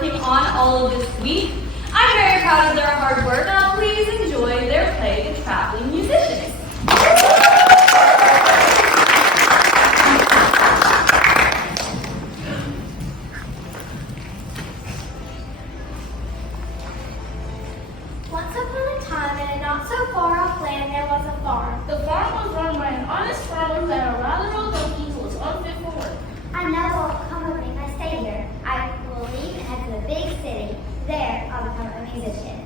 working on all of this week. I'm very proud of their hard work. Now please enjoy their play, The Traveling Musicians. Once upon a time, in a not so far off land, there was a farm. The farm was run by an honest farmer who had a rather old donkey who was unfit for work. I never will come with me if I stay here. I will leave and head to the big city. There, I'll become a musician.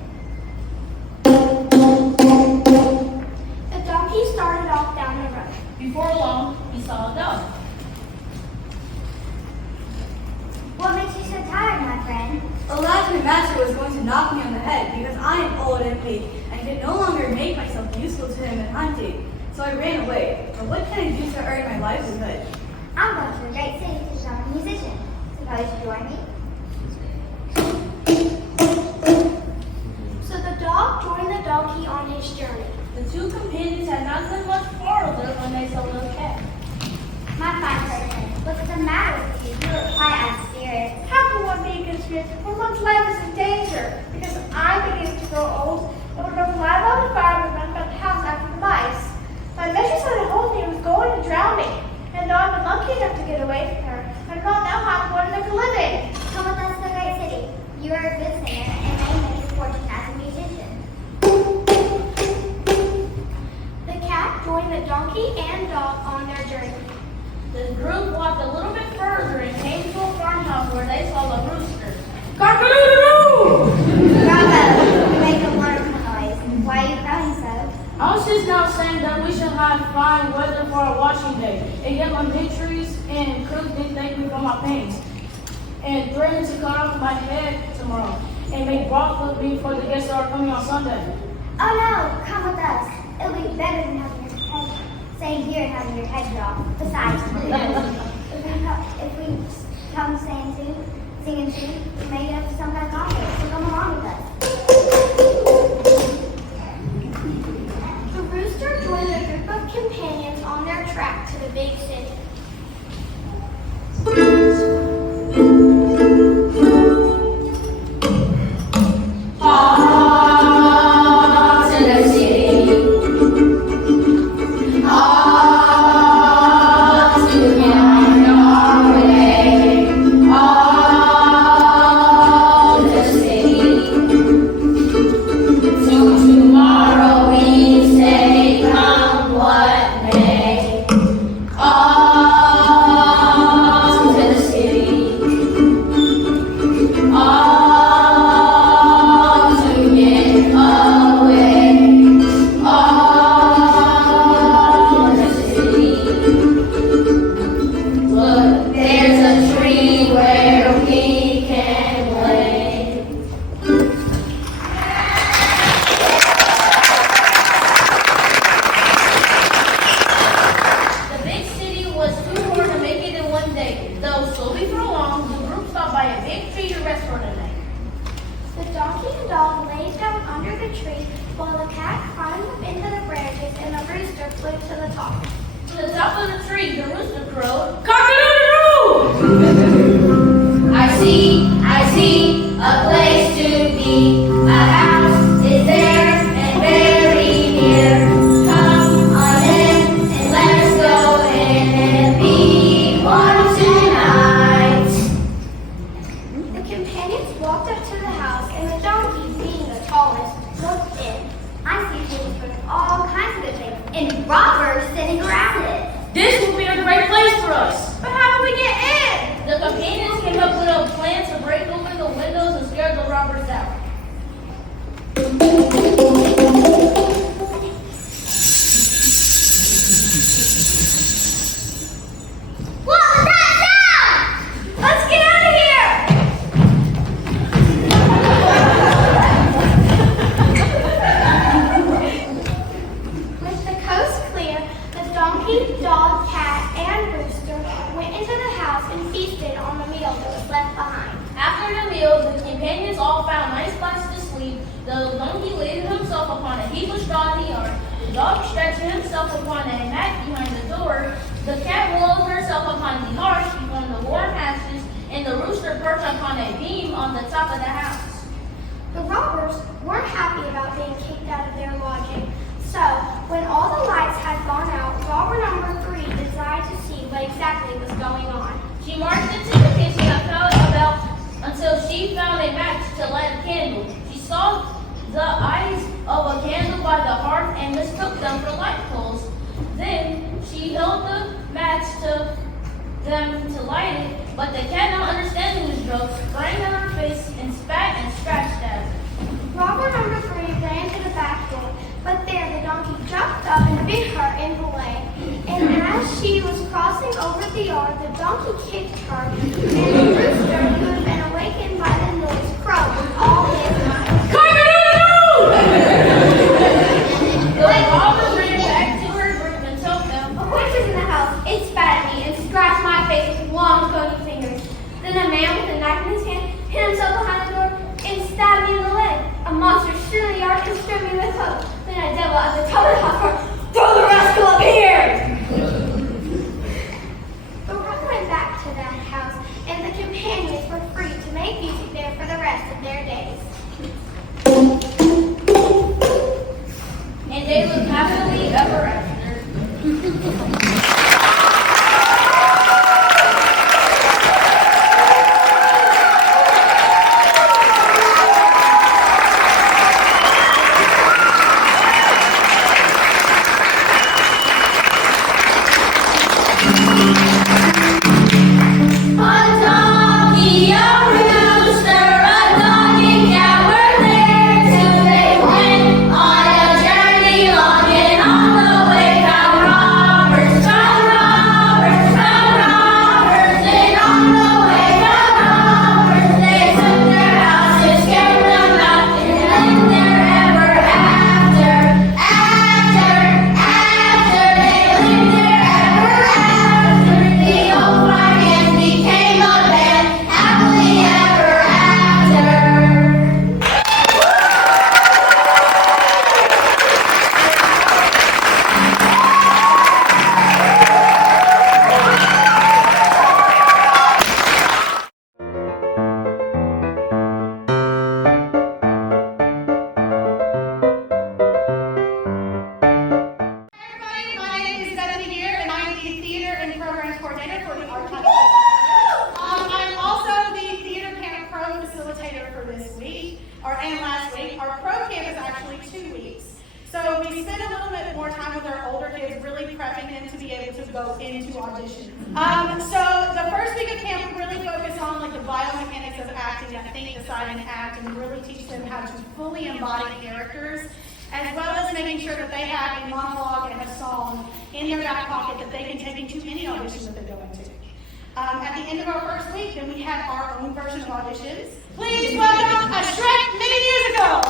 The donkey started off down the road. Before long, he saw a dog. What makes you so tired, my friend? The last my master was going to knock me on the head because I am old and weak and could no longer make myself useful to him in hunting. So I ran away. But what can I do to earn my livelihood? I'm going to a great city to become a musician. Suppose you join me? So the dog joined the donkey on his journey. The two companions had not gone much farther when they saw a little cat. My fine person, what's the matter with you? You look quite out of spirits. How can one be in good spirits when one's life is in danger? Because I'm beginning to grow old and would rather lie by the fire than run about the house after the mice. My mistress had told me it was going to drown me, and though I've been lucky enough to get away from her, I do not know how I'm going to make a living. Come with us to the great city. You are a good singer and may make your fortune as a musician. The cat joined the donkey and dog on their journey. The group walked a little bit further and came to a farmhouse where they saw the rooster. Bravo! You make a wonderful noise. Why are you crowing so? I was just now saying that we should have fine weather for our washing day, and yet my victories and cook didn't thank me for my pains, and threatened to cut off my head tomorrow, and make broth with me for the guests that are coming on Sunday. Oh no, come with us. It'll be better than having your head staying here and having your head cut off. Besides, if we come sing and sing, we may get up to some kind of concert, so come along with us. The rooster joined a group of companions on their track to the big city. The donkey and dog laid down under the tree while the cat climbed up into the branches and the rooster flew to the top. To the top of the tree, the rooster crowed. I see a place to be. A house is there and very near. Come on in and let's go in and be one tonight. The companions walked up to the house and the donkey, being the tallest, looked in. I see things with all kinds of good things and robbers sitting around it. This will be a great place for us. But how do we get in? The companions came up with a plan to break open the windows and scare the robbers out. What was that sound? Let's get out of here! With the coast clear, the donkey, dog, cat, and rooster went into the house and feasted on the meal that was left behind. After the meal, the companions all found nice spots to sleep. The donkey laid himself upon a heap of straw in the yard. The dog stretched himself upon a mat behind the door. The cat rolled herself upon the hearth before the warm ashes, and the rooster perched upon a beam on the top of the house. The robbers weren't happy about being kicked out of their lodging. So, when all the lights had gone out, robber number 3 decided to see what exactly was going on. She marched into the kitchen and felt about until she found a match to light a candle. She saw the eyes of a candle by the hearth and mistook them for light poles. Then she held the match to them to light it, but the cat, not understanding this joke, sprang on her face and spat and scratched at her. Robber number 3 ran to the back door, but there the donkey jumped up and bit her in the leg. And as she was crossing over the yard, the donkey kicked her, and the rooster, who had been awakened by the noise, crowed with all his might. The robber ran back to her group and told them, A horse is in the house. It spat at me and scratched my face with long, bony fingers. Then a man with a knife in his hand hid himself behind the door and stabbed me in the leg. A monster stood in the yard and stripped me with hook. Then a devil at the top of the house roared, "Throw the rascal up here!" The robber went back to that house, and the companions were free to make music there for the rest of their days. and they lived happily ever after. And last week, our pro camp is actually 2 weeks. So we spend a little bit more time with our older kids, really prepping them to be able to go into auditions. So the first week of camp, we really focus on like the biomechanics of acting, that think, decide, and act, and really teach them how to fully embody characters, as well as making sure that they have a monologue and a song in their back pocket that they can take into any audition that they go into. At the end of our first week, then we have our own version of auditions. Please welcome a Shrek many years ago.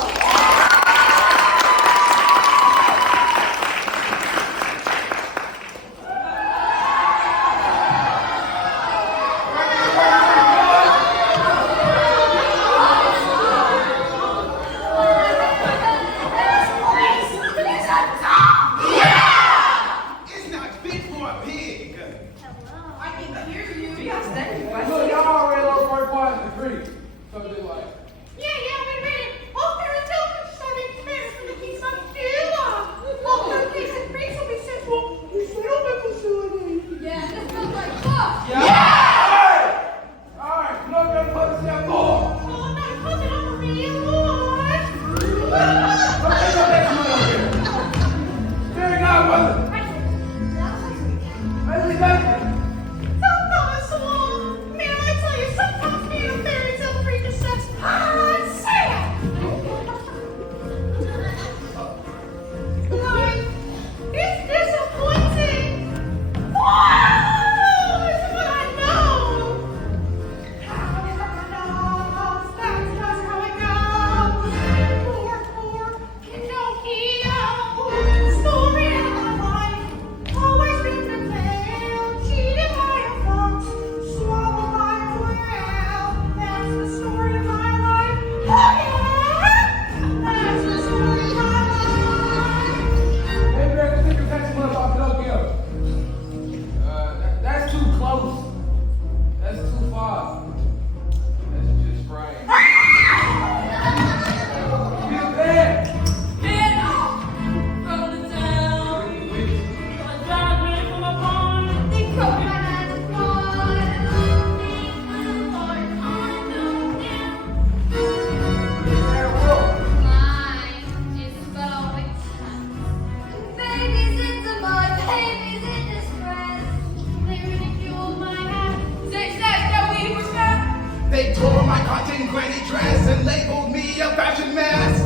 in granny dress and labeled me a fashion mess.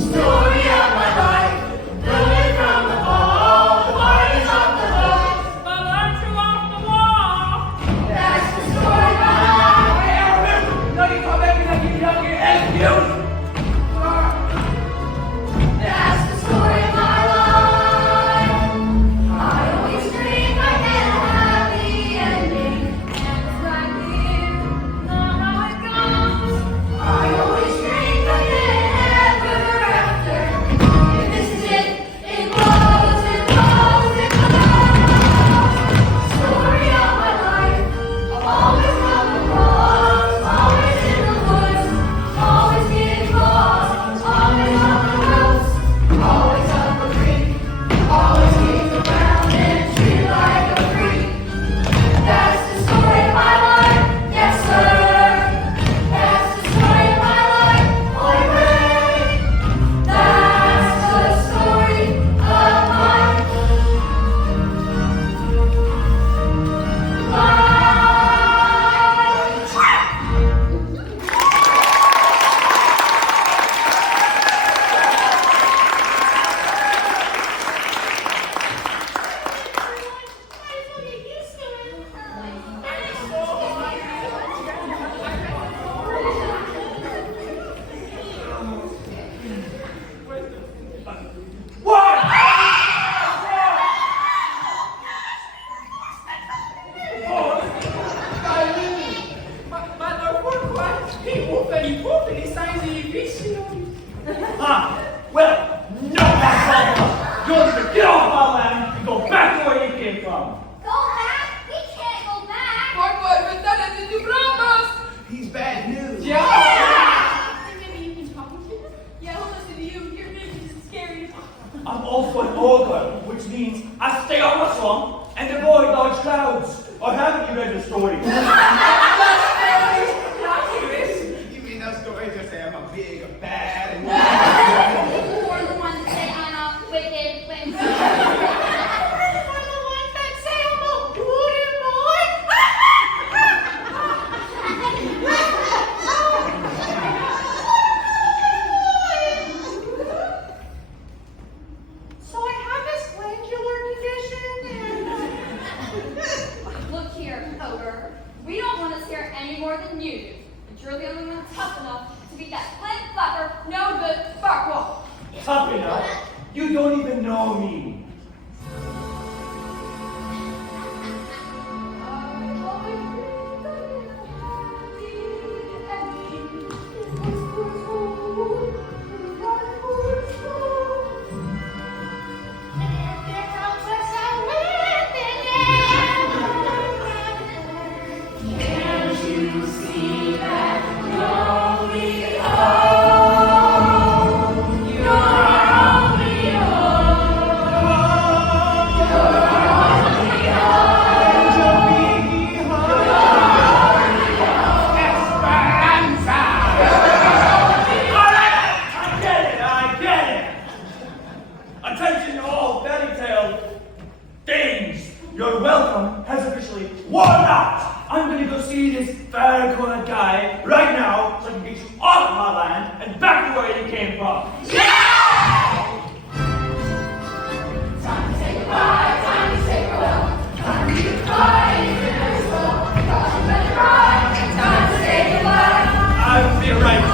Story of my life, building from the ball, the party's off the hook. But aren't you off the wall? That's the story of my life. No, you come back and you don't get excuse. That's the story of my life. I always dream I had a happy ending, and it's like this, not how it goes. I always dream I had ever after. If this is it, it blows, it blows, it blows. Story of my life. Always on the cross, always in the woods, always getting lost, always on the roads, always up a creek, always getting around and treated like a freak. That's the story of my life, yes sir. That's the story of my life, boy Ray. That's the story of my life. Well, no, that's all. You're going to get off my land and go back to where you came from. Go back? We can't go back. He's bad news. Maybe you can talk to him? Yeah, he'll listen to you. You're maybe scary. I'm also an ogre, which means I stay on my swamp and avoid large crowds. Or haven't you read the story? You mean those stories that say I'm a big, bad, and Or the ones that say I'm a wicked whimsy. So I have this glandular condition and... Look here, ogre. We don't want to scare any more than you do. But you're the only one tough enough to beat that flint flapper, no good Farquaad. Tough enough. You don't even know me. Can't you see that you're only Attention all fairy tale things. Your welcome has officially worn out. I'm gonna go see this Farquaad guy right now so I can get you off my land and back to where you came from. Time to say goodbye, time to say farewell. Time to say goodbye, even as well. Time to say goodbye. I feel right.